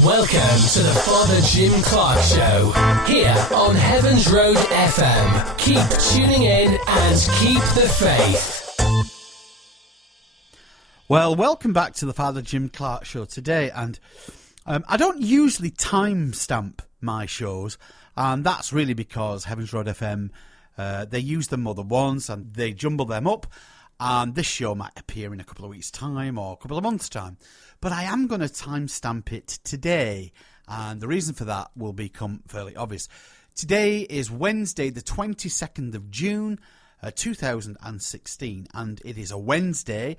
Welcome to the Father Jim Clark Show, here on Heaven's Road FM. Keep tuning in and keep the faith. Well, welcome back to the Father Jim Clark Show today, and I don't usually timestamp my shows, and that's really because Heaven's Road FM, they use them more than once, and they jumble them up, and this show might appear in a couple of weeks' time or a couple of months' time. But I am going to timestamp it today, and the reason for that will become fairly obvious. Today is Wednesday, the 22nd of June, 2016, and it is a Wednesday,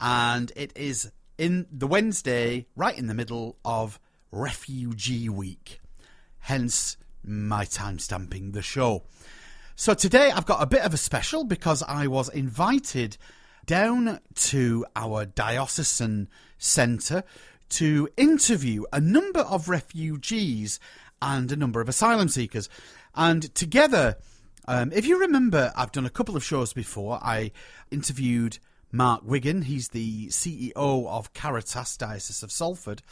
and it is in the Wednesday right in the middle of Refugee Week, hence my timestamping the show. So today I've got a bit of a special because I was invited down to our diocesan centre to interview a number of refugees and a number of asylum seekers. And together, if you remember, I've done a couple of shows before. I interviewed Mark Wigan. He's the CEO of CARITAS Diocese of Salford.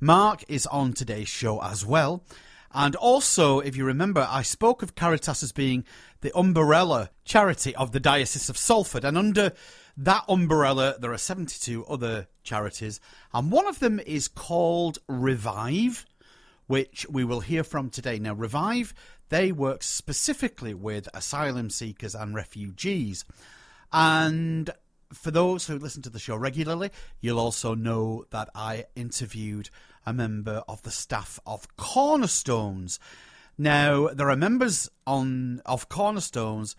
Mark is on today's show as well. And also, if you remember, I spoke of CARITAS as being the umbrella charity of the Diocese of Salford. And under that umbrella, there are 72 other charities. And one of them is called Revive, which we will hear from today. Now, Revive, they work specifically with asylum seekers and refugees. And for those who listen to the show regularly, you'll also know that I interviewed a member of the staff of Cornerstones. Now, there are members of Cornerstones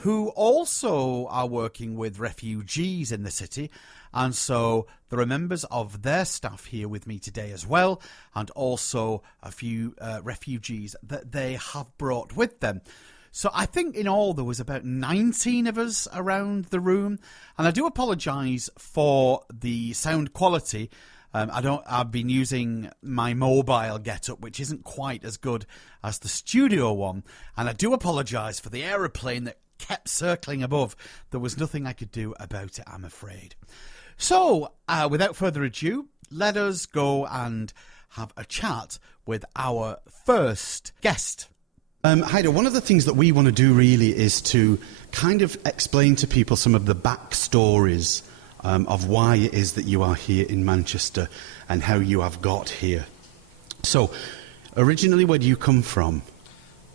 who also are working with refugees in the city, and so there are members of their staff here with me today as well, and also a few refugees that they have brought with them. So I think in all there was about 19 of us around the room, and I do apologise for the sound quality. I've been using my mobile get-up, which isn't quite as good as the studio one, and I do apologise for the aeroplane that kept circling above. There was nothing I could do about it, I'm afraid. So, without further ado, let us go and have a chat with our first guest. Haida, one of the things that we want to do really is to kind of explain to people some of the backstories of why it is that you are here in Manchester and how you have got here. So, originally, where do you come from?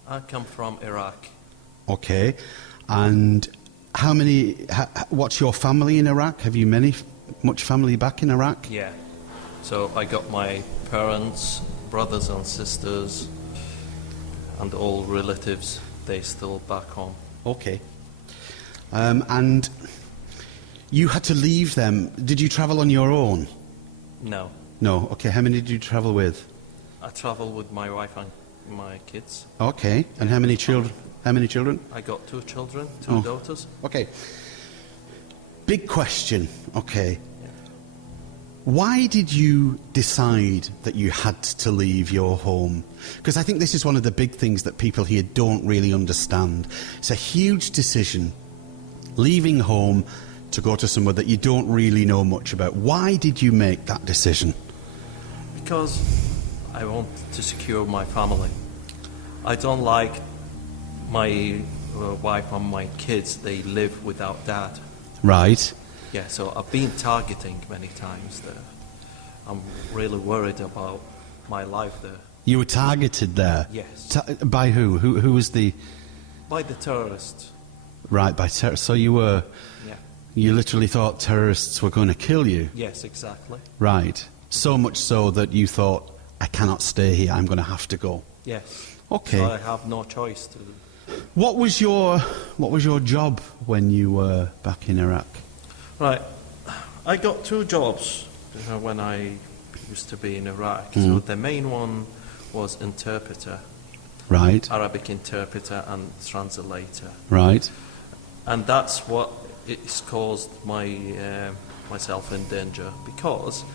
I come from Iraq. Okay. And what's your family in Iraq? Have you much family back in Iraq? Yeah. So I got my parents, brothers and sisters, and all relatives. They still back home. Okay. And you had to leave them. Did you travel on your own? No. No. Okay. How many did you travel with? I travel with my wife and my kids. Okay. And how many children? How many children? I got 2 children, 2 daughters. Okay. Big question. Okay. Yeah. Why did you decide that you had to leave your home? Because I think this is one of the big things that people here don't really understand. It's a huge decision, leaving home to go to somewhere that you don't really know much about. Why did you make that decision? Because I want to secure my family. I don't like my wife and my kids, they live without dad. Right. Yeah, so I've been targeting many times there. I'm really worried about my life there. You were targeted there? Yes. By who? Who was the... By the terrorists. Right, by terrorists. So you were... Yeah. You literally thought terrorists were going to kill you? Yes, exactly. Right. So much so that you thought, I cannot stay here, I'm going to have to go. Yes. Okay. So I have no choice to... What was your job when you were back in Iraq? Right. I got 2 jobs when I used to be in Iraq. So the main one was interpreter. Right. Arabic interpreter and translator. Right. And that's what it's caused myself in danger, because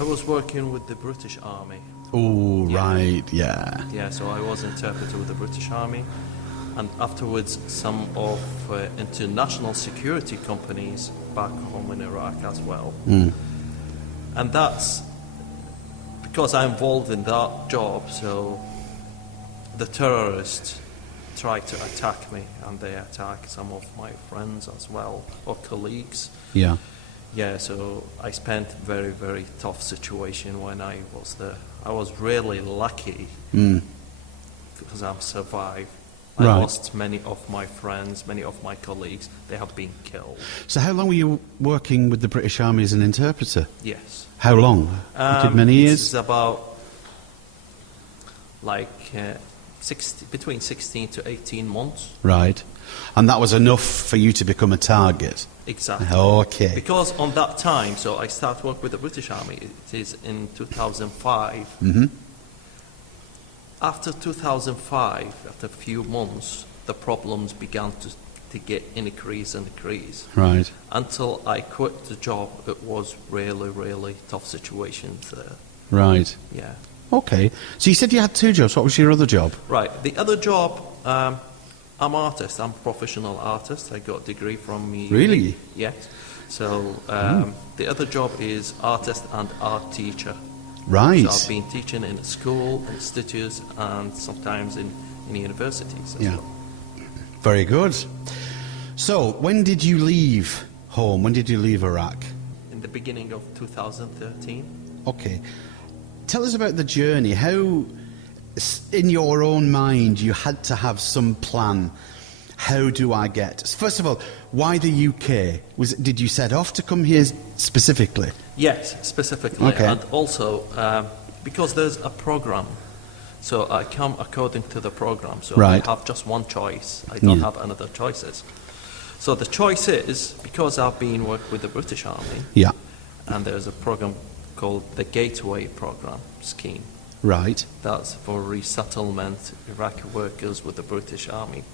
I was working with the British Army. Oh, yeah. Right, yeah. Yeah, so I was interpreter with the British Army. And afterwards, some of international security companies back home in Iraq as well. And that's because I'm involved in that job, so the terrorists try to attack me, and they attack some of my friends as well, or colleagues. Yeah. Yeah, so I spent very, very tough situation when I was there. I was really lucky because I've survived. I Right. lost many of my friends, many of my colleagues. They have been killed. So how long were you working with the British Army as an interpreter? Yes. How long? You did many years? It's about between 16 to 18 months. Right. And that was enough for you to become a target? Exactly. Okay. Because on that time, so I started work with the British Army. It is in 2005. Mm-hmm. After 2005, after a few months, the problems began to get increase and increase. Right. Until I quit the job, it was really, really tough situations there. Right. Yeah. Okay. So you said you had two jobs. What was your other job? Right. The other job, I'm artist. I'm a professional artist. I got a degree from me. Really? Yes. So the other job is artist and art teacher. Right. So I've been teaching in school, institutes, and sometimes in universities as well. Very good. So, when did you leave home? When did you leave Iraq? In the beginning of 2013. Okay. Tell us about the journey. How, in your own mind, you had to have some plan. How do I get... First of all, why the UK? Did you set off to come here specifically? Yes, specifically. Okay. And also, because there's a program, so I come according to the program. So Right. I have just one choice. I don't have another choices. So the choice is, because I've been working with the British Army, Yeah. and there's a program called the Gateway Program scheme. Right. That's for resettlement Iraqi workers with the British Army.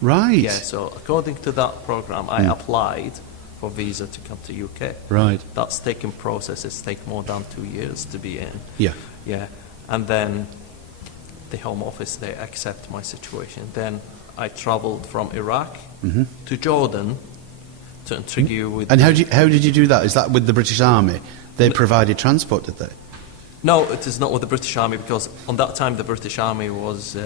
Right. Yeah, so according to that program, I applied for visa to come to UK. Right. That's taking processes, take more than 2 years to be in. Yeah. Yeah, and then the Home Office, they accept my situation. Then I traveled from Iraq to Jordan to interview with... And how did you do that? Is that with the British Army? They provided transport, did they? No, it is not with the British Army, because on that time the British Army was...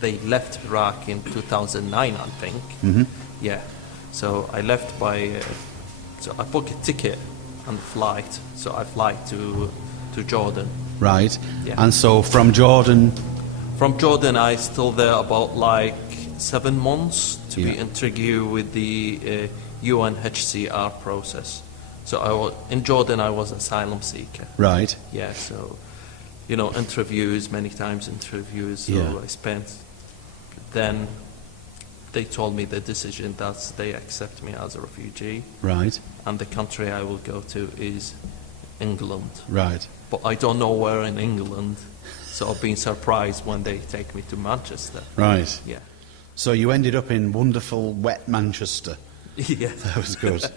they left Iraq in 2009, I think. Yeah. So I left by... so I booked a ticket and flight. So I fly to Jordan. Right. Yeah. And so from Jordan... From Jordan, I still there about like 7 months to be Yeah. interviewed with the UNHCR process. So in Jordan, I was asylum seeker. Right. Yeah, so, interviews, many times interviews. So Yeah. I spent... Then they told me the decision that they accept me as a refugee. Right. And the country I will go to is England. Right. But I don't know where in England. So I've been surprised when they take me to Manchester. Right. Yeah. So you ended up in wonderful, wet Manchester. Yeah. That was good.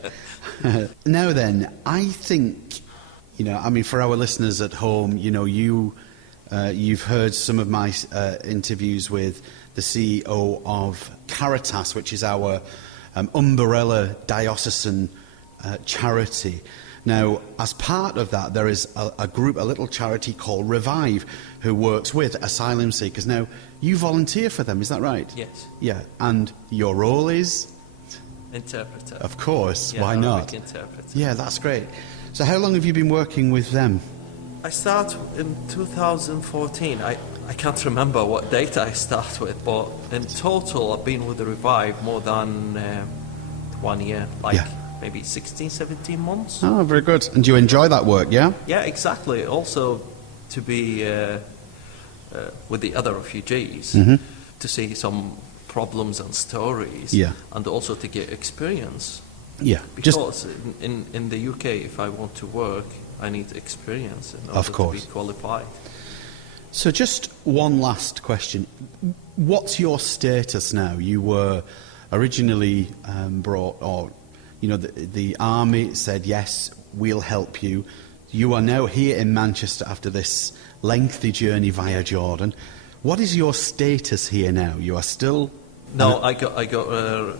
Now then, I think, for our listeners at home, you've heard some of my interviews with the CEO of CARITAS, which is our umbrella diocesan charity. Now, as part of that, there is a group, a little charity called Revive, who works with asylum seekers. Now, you volunteer for them, is that right? Yes. Yeah, and your role is? Interpreter. Of course, Yeah, why not? Arabic interpreter. Yeah, that's great. So how long have you been working with them? I started in 2014. I can't remember what date I started with, but in total I've been with the Revive more than 1 year, maybe 16, 17 months. Oh, very good. And do you enjoy that work, yeah? Yeah, exactly. Also to be with the other refugees, to see some problems and stories, Yeah. and also to get experience. Yeah. Because in the UK, if I want to work, I need experience in order to be qualified. So just one last question. What's your status now? You were originally brought, or, the army said, yes, we'll help you. You are now here in Manchester after this lengthy journey via Jordan. What is your status here now? You are still... No, I got a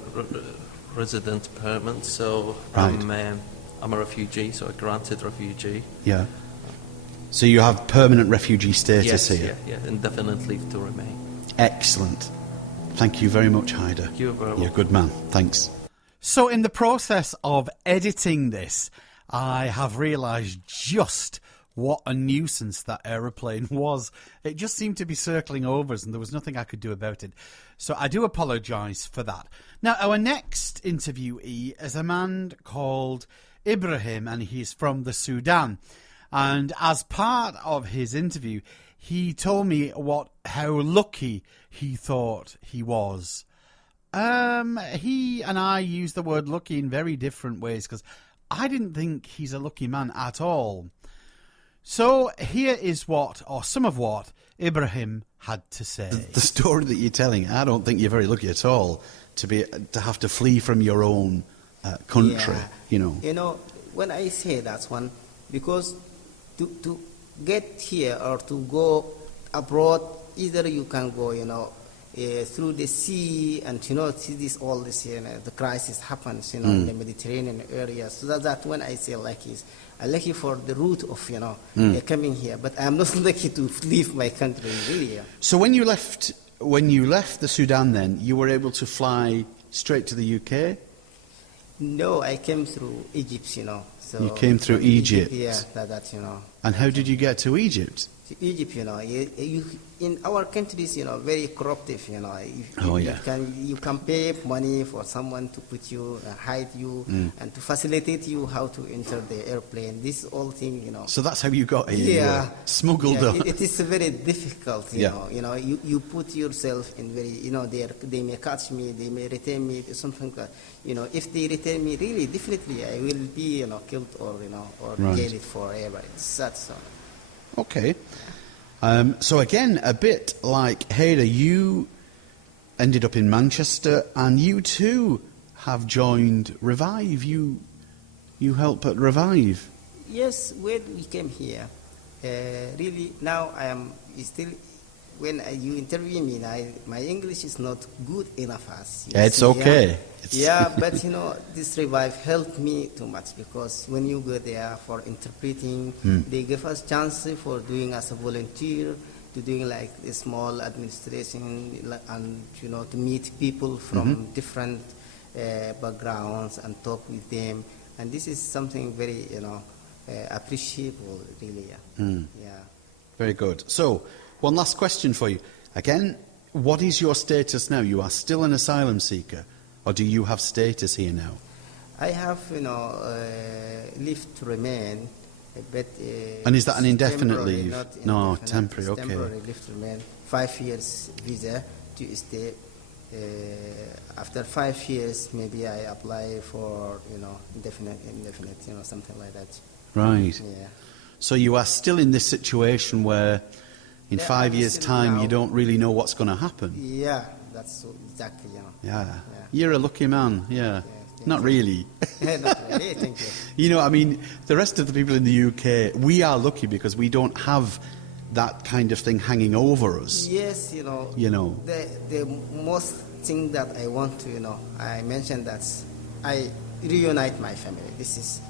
resident permit, so Right. I'm a refugee, so a granted refugee. Yeah. So you have permanent refugee status Yes, here? yeah, indefinite leave to remain. Excellent. Thank you very much, Haider. You're very welcome. You're a good man. Thanks. So in the process of editing this, I have realised just what a nuisance that aeroplane was. It just seemed to be circling over us and there was nothing I could do about it. So I do apologise for that. Now, our next interviewee is a man called Ibrahim, and he's from the Sudan. And as part of his interview, he told me how lucky he thought he was. He and I use the word lucky in very different ways because I didn't think he's a lucky man at all. So here is some of what Ibrahim had to say. The story that you're telling, I don't think you're very lucky at all to have to flee from your own country. Yeah. When I say that one, because to get here or to go abroad, either you can go, through the sea and, see all this, the crisis happens, in the Mediterranean area. So that when I say lucky, I'm lucky for the route of, coming here. But I'm not lucky to leave my country, really. So when you left the Sudan then, you were able to fly straight to the UK? No, I came through Egypt, So you came through Egypt? Yeah, that. And how did you get to Egypt? To Egypt, you in our countries, very corruptive, You can pay money for someone to put you, hide you, and to facilitate you how to enter the airplane. This whole thing, So that's how you got here. Yeah, smuggled up. It is very difficult, You put yourself in very, they may catch me, they may retain me, something like, if they retain me, really, definitely, I will be, killed or jailed forever. It's sad, so. Okay. So again, a bit like Hader, you ended up in Manchester, and you too have joined Revive. You help at Revive. Yes, when we came here, really now I am still. When you interview me, my English is not good enough as you It's see, okay. But this Revive helped me too much because when you go there for interpreting, they give us chance for doing as a volunteer, to doing like a small administration and to meet people from different backgrounds and talk with them, and this is something very appreciable, really. Yeah. Very good. So, one last question for you. Again, what is your status now? You are still an asylum seeker, or do you have status here now? I have, leave to remain, but... and is that an indefinite leave? No, temporary, okay. Temporary leave to remain, 5 years visa to stay. After 5 years, maybe I apply for, indefinite, something like that. Right. Yeah. So you are still in this situation where in 5 years' time you don't really know what's going to happen. Yeah, that's so exactly, Yeah. You're a lucky man, yeah. Not really. Not really, thank you. I mean, the rest of the people in the UK, we are lucky because we don't have that kind of thing hanging over us. Yes, the most thing that I want to, I mentioned that I reunite my family. This is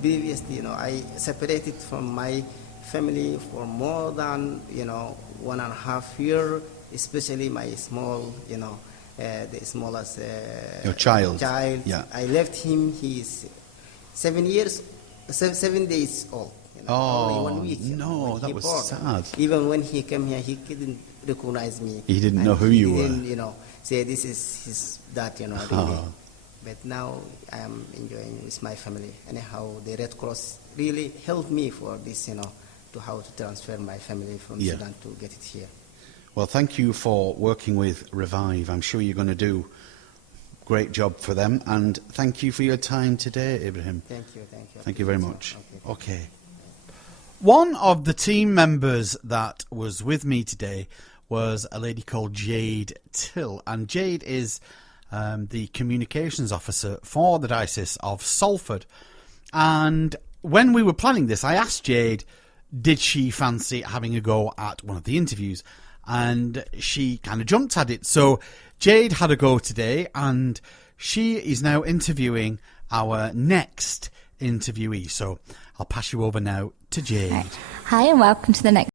previously, I separated from my family for more than 1.5 years, especially my small, the smallest your child. Yeah. I left him. He is 7 days old. Only 1 week. No, that was born. sad. Even when he came here, he couldn't recognize me. He didn't know who you were. He didn't, say this is his dad, really. But now I am enjoying with my family. Anyhow, the Red Cross really helped me for this, to how to transfer my family from Sudan to get it here. Well, thank you for working with Revive. I'm sure you're going to do a great job for them. And thank you for your time today, Ibrahim. Thank you. Thank you very much. Okay. One of the team members that was with me today was a lady called Jade Till. And Jade is the communications officer for the Diocese of Salford. And when we were planning this, I asked Jade, did she fancy having a go at one of the interviews? And she kind of jumped at it. So Jade had a go today, and she is now interviewing our next interviewee. So I'll pass you over now to Jade. Hi, and welcome to the next